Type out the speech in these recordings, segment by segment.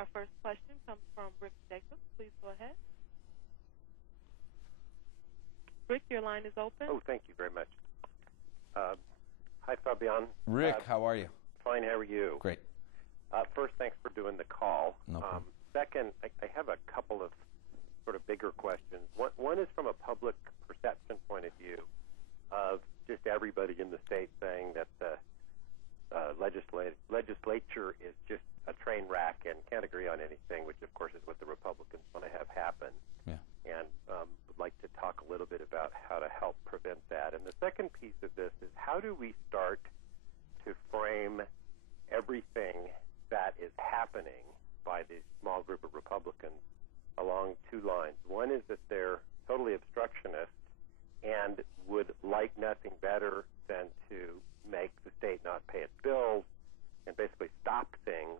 Our first question comes from Rick Jacobs. Please go ahead. Rick, your line is open. Oh, thank you very much. Hi, Fabian. Rick, how are you? Fine, how are you? Great. First, thanks for doing the call. No problem. Second, I have a couple of sort of bigger questions. One is from a public perception point of view of just everybody in the state saying that the legislature is just a train wreck and can't agree on anything, which of course is what the Republicans want to have happen. Yeah. And would like to talk a little bit about how to help prevent that. And the second piece of this is, how do we start to frame everything that is happening by this small group of Republicans along two lines? One is that they're totally obstructionist and would like nothing better than to make the state not pay its bills and basically stop things.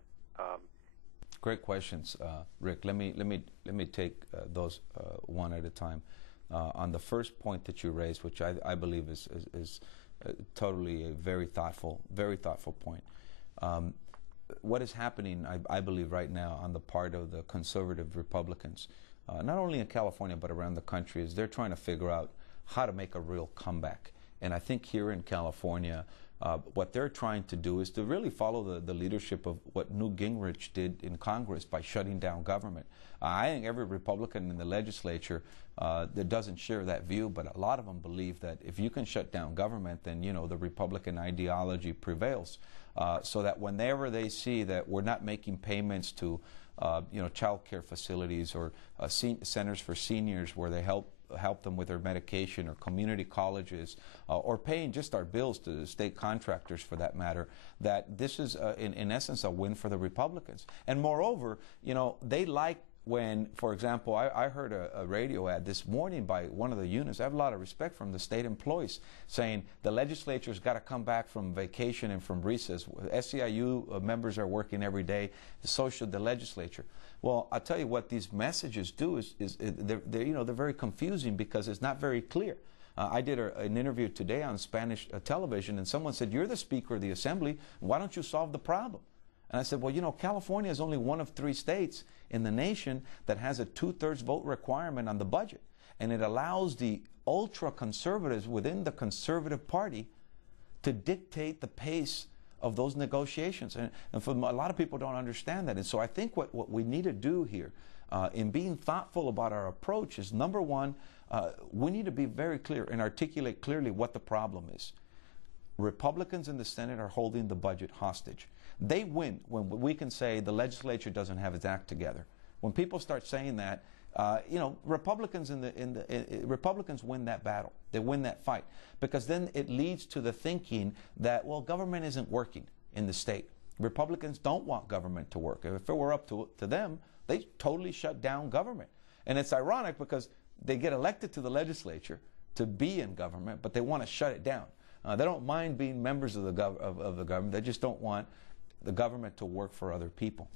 Great questions, Rick. Let me take those one at a time. On the first point that you raised, which I believe is totally a very thoughtful point. What is happening, I believe, right now on the part of the conservative Republicans, not only in California but around the country, is they're trying to figure out how to make a real comeback. And I think here in California, what they're trying to do is to really follow the leadership of what Newt Gingrich did in Congress by shutting down government. I think every Republican in the legislature that doesn't share that view, but a lot of them believe that if you can shut down government, then the Republican ideology prevails. So that whenever they see that we're not making payments to child care facilities or centers for seniors where they help them with their medication, or community colleges, or paying just our bills to the state contractors for that matter, that this is in essence a win for the Republicans. And moreover, they like when, for example, I heard a radio ad this morning by one of the unions. I have a lot of respect from the state employees, saying the legislature's got to come back from vacation and from recess. SEIU members are working every day, so should the legislature. Well, I'll tell you what these messages do is they're very confusing because it's not very clear. I did an interview today on Spanish television, and someone said, "You're the Speaker of the Assembly. Why don't you solve the problem?" And I said, well, California is only one of 3 states in the nation that has a 2/3 vote requirement on the budget. And it allows the ultra-conservatives within the Conservative Party to dictate the pace of those negotiations. And for a lot of people don't understand that. And so I think what we need to do here in being thoughtful about our approach is, number one, we need to be very clear and articulate clearly what the problem is. Republicans in the Senate are holding the budget hostage. They win when we can say the legislature doesn't have its act together. When people start saying that, Republicans Republicans win that battle. They win that fight, because then it leads to the thinking that, well, government isn't working in the state. Republicans don't want government to work. If it were up to them, they totally shut down government. And it's ironic because they get elected to the legislature to be in government, but they want to shut it down. They don't mind being members of the government. They just don't want the government to work for other people.